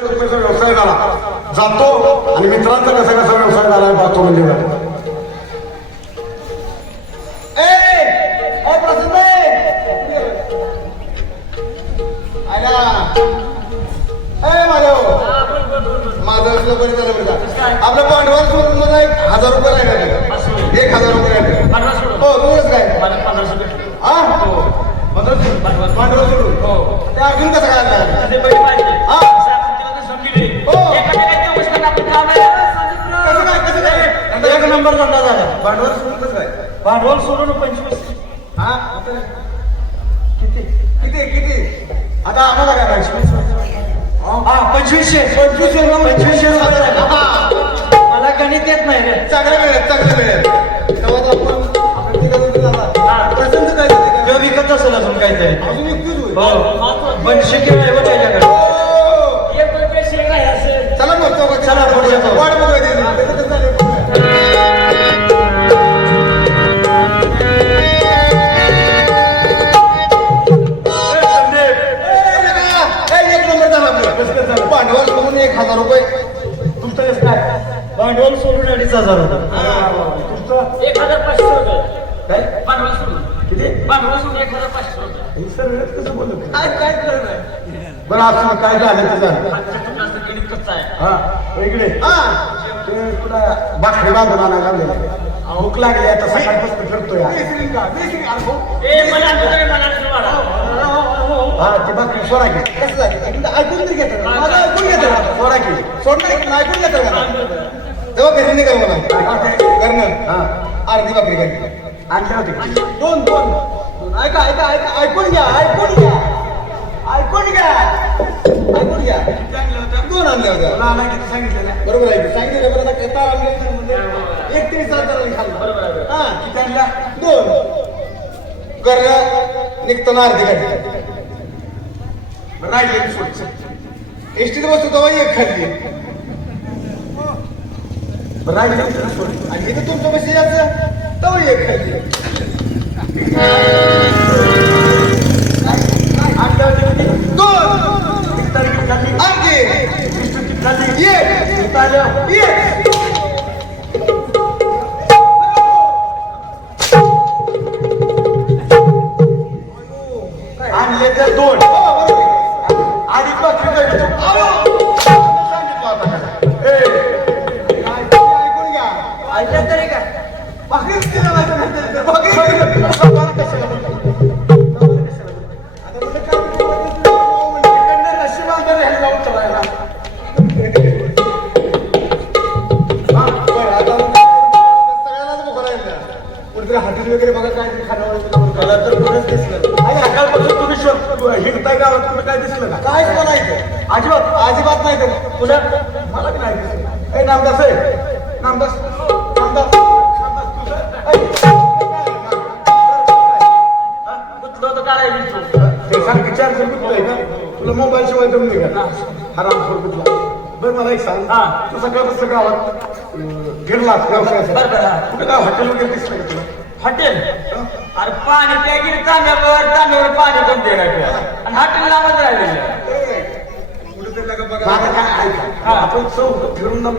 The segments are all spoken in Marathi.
रुपयाचा व्यवसाय झाला जातो आणि मित्रांचा कसा कसा व्यवसाय झाला पाहतो म्हणजे माझं असलं बरं झालं बरं आपलं भांडवल सोडून मला एक हजार रुपये. राहिले एक हजार रुपये. राहिले हो. तुझंच काय हा भांडवल भांडवल सोडून ते अजून कसं काय? हा? नंबर धंदा झाला. भांडवल सोडून कसं काय? भांडवल सोडून पंचवीस. हा किती? किती किती? आता आम्हाला काय पाहिजे हा पंचवीसशे. पंचवीसशे पंचवीसशे. हा. मला गणित येत नाही रे. हा. प्रसन्न काय होते का? किंवा विकत असेल अजून काहीतरी. अजून एकटीच होईल. हो. बनशे किंवा आहे बघ त्याच्याकडे. काय झालं ते झालं हा इकडे हा. ते तुला आणायला लागले. भूक लागली आता सकाळपासून फिरतोय? हो. हा ती भाकरी सोडा की. कसं झालं? एकदा ऐकून तरी घेतं? माझं ऐकून घेतं? सोडा की. सोडणार ऐकून घेतं का? तेव्हा घरी निघाल मला. घरनं. हा. अर्धी भाकरी घरी. आणले होते. दोन दोन. दोन. ऐका ऐका ऐका. ऐकून घ्या ऐकून घ्या. ऐकून घ्या. ऐकून घ्या दोन आणल्या होत्या सांगितलं बरोबर आहे सांगितलं बरं आता कथा एक तरी सात जणांनी खाल्लं हा किती आणल्या दोन घरनं निघताना अर्धी गाडी एसटीत बसतो तेव्हा एक खाल्ली बरं. राहिले आणि इथं तुमचं पैसे यायचं तेव्हा एक खाल्ली आणल्या होते किती दोन किती तारीख झाली अर्धी किती झाली गावात तुम्ही काय दिसलं का? काहीच म्हणायचं अजिबात अजिबात नाही तर. तुला मला बी नाही दिसलं. ए नामदास आहे नामदास काय? ते तुला मोबाईल शिवाय जमले का? हरामखोर कुठला? बरं मला एक सांग. हा. तू सकाळपासून गावात फिरलास हा. कुठं काय हॉटेल वगैरे दिसलं का तुला? हॉटेल अरे पाणी प्या गेली तांब्यावर तांब्यावर पाणी पण दे आणि हॉटेल लावत राहिलेलं काय हा. आपण फिरून. हो,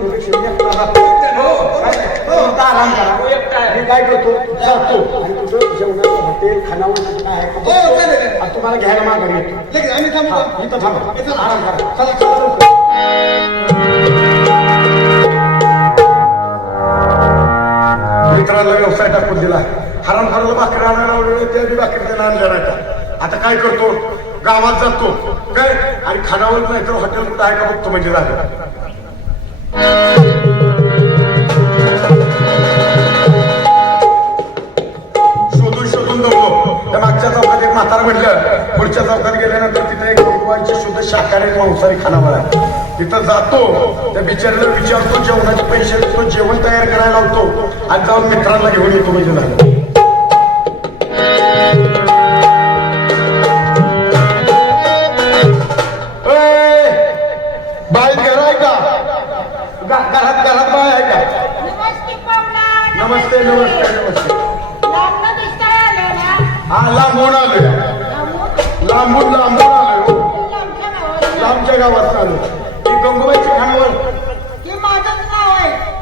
काय? आराम करा. मी काय करतो जातो. आणि तुझं जेवणाचं हॉटेल खानावळ काय आहे? का हो, चालेल. आणि तुम्हाला घ्यायला येतो. लगेच आम्ही थांबू? इथं आराम करा. चला चला. लवकर. मित्राला व्यवसाय टाकून दिला. हरण हरला भाकरी आणायला लावलेलं त्या बी भाकरी त्याला आणल्या नाही का आता काय करतो? गावात जातो. काय? आणि खानावर नाही तर हॉटेल कुठं आहे का बघतो म्हणजे झालं शोधून शोधून दमलो त्या मागच्या चौकात एक म्हातारा म्हटलं पुढच्या चौकात गेल्यानंतर तिथे एक शुद्ध शाकाहारी मांसाहारी खानावर आहे. तिथं जातो त्या बिचारीला विचारतो जेवणाचे पैसे देतो जेवण तयार करायला लावतो. आणि जाऊन मित्रांना घेऊन येतो म्हणजे झालं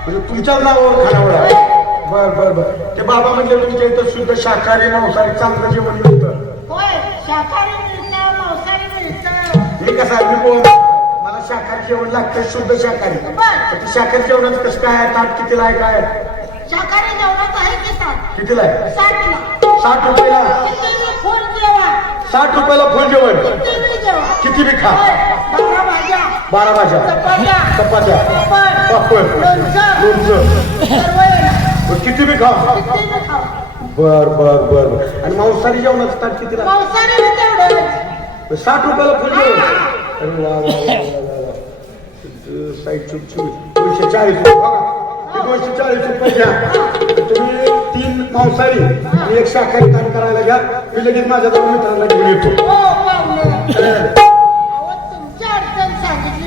तुमच्याच नावावर खानावळ आहे बर बर बर. ते बाबा म्हणजे तुमच्या इथं शुद्ध शाकाहारी मांसाहारी चांगलं जेवण मिळतं. होय शाकाहारी मिळतं मांसाहारी मिळतं. हे कसं आहे मी बोल मला शाकाहारी जेवण लागतं शुद्ध शाकाहारी. बर. तर ते शाकाहारी जेवणाचं कसं काय आहे? ताट कितीला आहे काय? आहे? शाकाहारी जेवणात आहे की ताट? कितीला आहे? साठला. साठ रुपयाला. किती साठ रुपयाला फुल जेवण. किती बी जेवण? किती बी खा. होय, बारा भाज्या. बारा भाज्या. चपात्या. चपात्या. पापड. पापड लोणचं किती बी खा किती बर बर बर. आणि मांसाहारी जेवणाचं ताट तेवढंच साठ रुपयाला फुल. साईड दोनशे चाळीस रुपये. दोनशे चाळीस रुपये घ्या. तुम्ही तीन मांसाहारी आणि एक शाकाहारी ताट करायला घ्या. मी लगेच माझ्या दोन मित्रांना घेऊन येतो. हो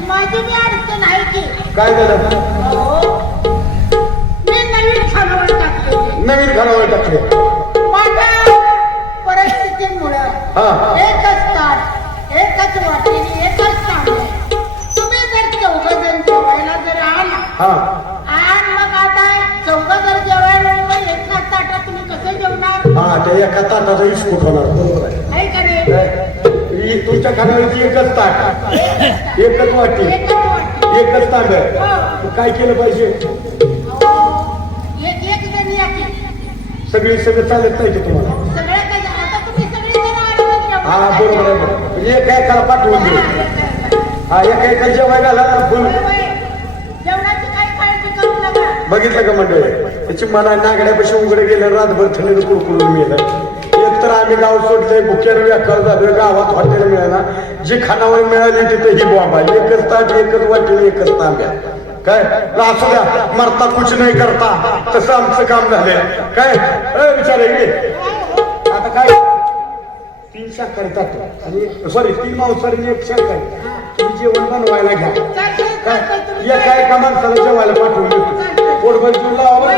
माझी अडचण आहे की. काय झालं? नवीन खानावर टाकले परिस्थितीमुळं हा. एकच ताट एकच वाटीने एकच ताट तुम्ही जर चौघ जण जेवायला जर आला हा. आणि मग आता चौघ जर जेवायला मग एका ताटात तुम्ही कसं जेवणार? हा त्या एका ताटाचा इस्फोट होणार. बरोबर आहे. नाही का नाही? तुमच्या खाण्यावरची एकच ताट एकच वाटी. एकच वाटी. एकच तांब्या हो. तू काय केलं पाहिजे? सगळी सगळं चालत नाही की तुम्हाला? हा बरोबर आहे. म्हणजे एका एकाला पाठवून देऊ हा एका एका जेवाय घाला फुल. बघितलं का मंडळी? त्याची मना नागड्यापाशी उघडे गेलं रातभर थंडीनं कुडकुडून गेलं मागे गाव सोडले भुक्यानं व्याकार झालं गावात हॉटेल मिळाला जी खानावर मिळाली तिथे ही बाबा एकच ताट एकच वाटेल एकच तांब्या. काय? असू द्या मरता कुछ नाही करता. तसं आमचं काम झालंय. काय? विचार आहे आता काय? तीन शाख करतात. आणि सॉरी तीन मांसाहारी एक एक शाकाहारी तुम्ही जेवण बनवायला घ्या. काय? या काय एका माणसाला जेवायला पाठवून पोटभर जीव लावा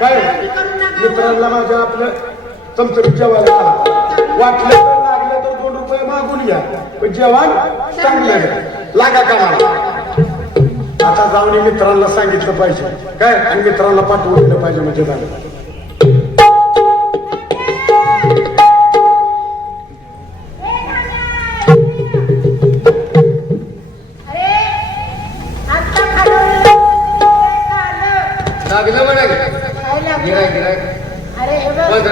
काय? मित्रांना माझ्या आपलं चमचमीत जेवायला वाटलं तर लागलं तर दोन रुपये मागून घ्या. पण जेवण चांगलं द्या. लागा कामाला. आता जाऊन मित्रांना सांगितलं पाहिजे. काय? आणि मित्रांना पाठवून दिलं पाहिजे म्हणजे झालं.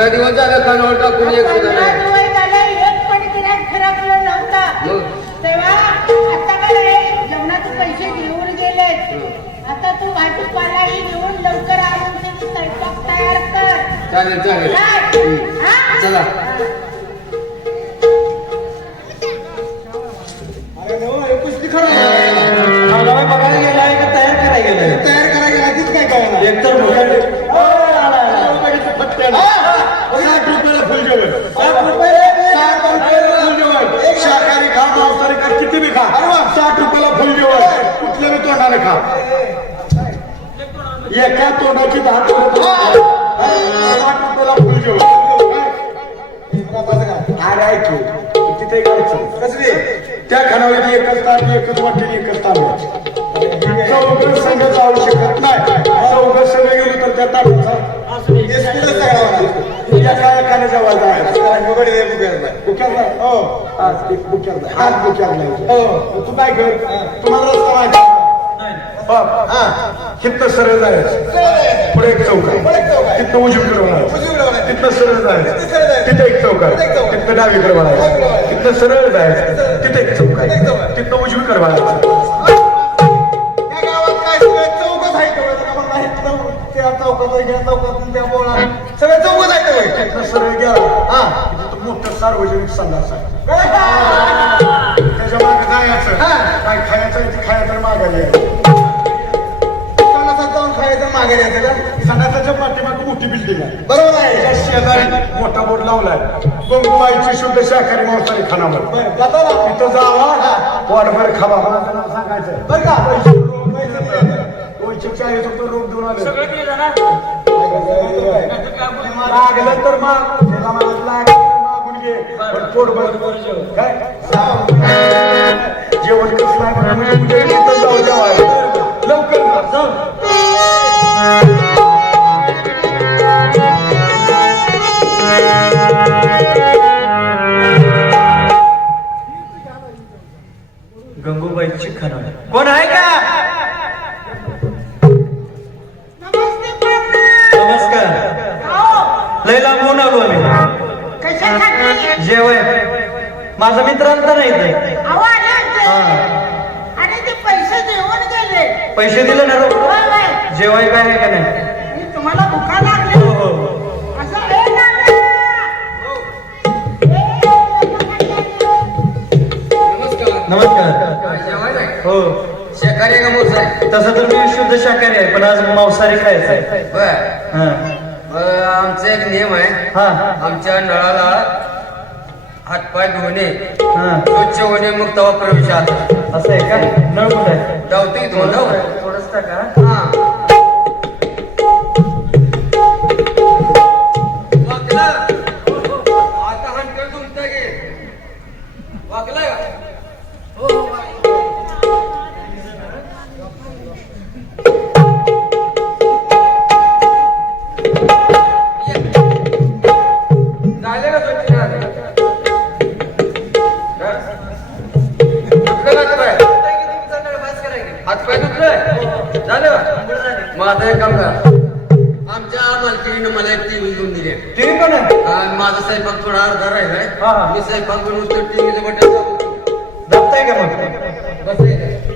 पंधरा दिवस झालं खानावर टाकून एक सुद्धा पंधरा नाही दिवस झाले, एक एका तोंडाची दहा अरे ऐक तिथे त्या खानावळीत एकच ताट एकच वाटी एकच तांबे चौघ संघ जाऊ शकत नाही. चौघ संघ गेलो तर त्या होणार. एका एकाने. बुक्याला हो आज एक बुक्याला हो. तू काय कर? तुम्हाला रस्ता माहिती तिथनं सरळ जायचं. पुढे एक चौक आहे. तिथनं उजवीकडे वळायचं. तिथनं सरळ जायचं. तिथे एक चौक आहे. तिथनं डावीकडे वळायचं. वळायचं. तिथनं सरळ जायचं. तिथे एक चौक आहे. तिथनं उजवीकडे वळायचं. या गावात काय सगळे चौकच आहे. तिथनं सरळ गेला. हा. तिथं मोठं सार्वजनिक आहे. त्याच्यामागे जायचं. हा. काय खायचं खायचं मागायला का? संडासाच्या पाठीमागे मोठी बिल्डिंग आहे. बरोबर आहे. शेजारी मोठा बोर्ड लावलाय. गंगूबाईची शुद्ध शाकाहारी मांसाहारी खानावर. तिथं जावा. पोटभर खावा. सांगायचं? बरं का? पैसे चाळीस रुपये देऊन आले. लागलं तर मग. मागून घे. काय? जेवण कसं आहे? म्हणून उद्या तिथं जाऊ जेवायला. लवकर तुम्हाला भुका लागली हो असं हे लागलं. नमस्कार. हो शेकारी का मोठा आहे तसं तर मी शुद्ध शाकाहारी आहे पण आज मांसाहारी खायचं आहे. बर. हा. आमचा एक नियम आहे. हा. आमच्या नळाला हातपाय धुणे हा. स्वच्छ होणे मग तवा प्रवेश आता असं आहे का? नळ कुठं आहे? धावते की तुम्हाला थोडंच टाका. मालकीने मला एक टीव्ही घेऊन दिली आहे. टीव्ही पण आहे आणि माझा स्वयंपाक थोडा अर्धा राहिलाय हा, हा. मी स्वयंपाक बनवून टीव्हीचं बटन दाबतो. जपताय का मग बस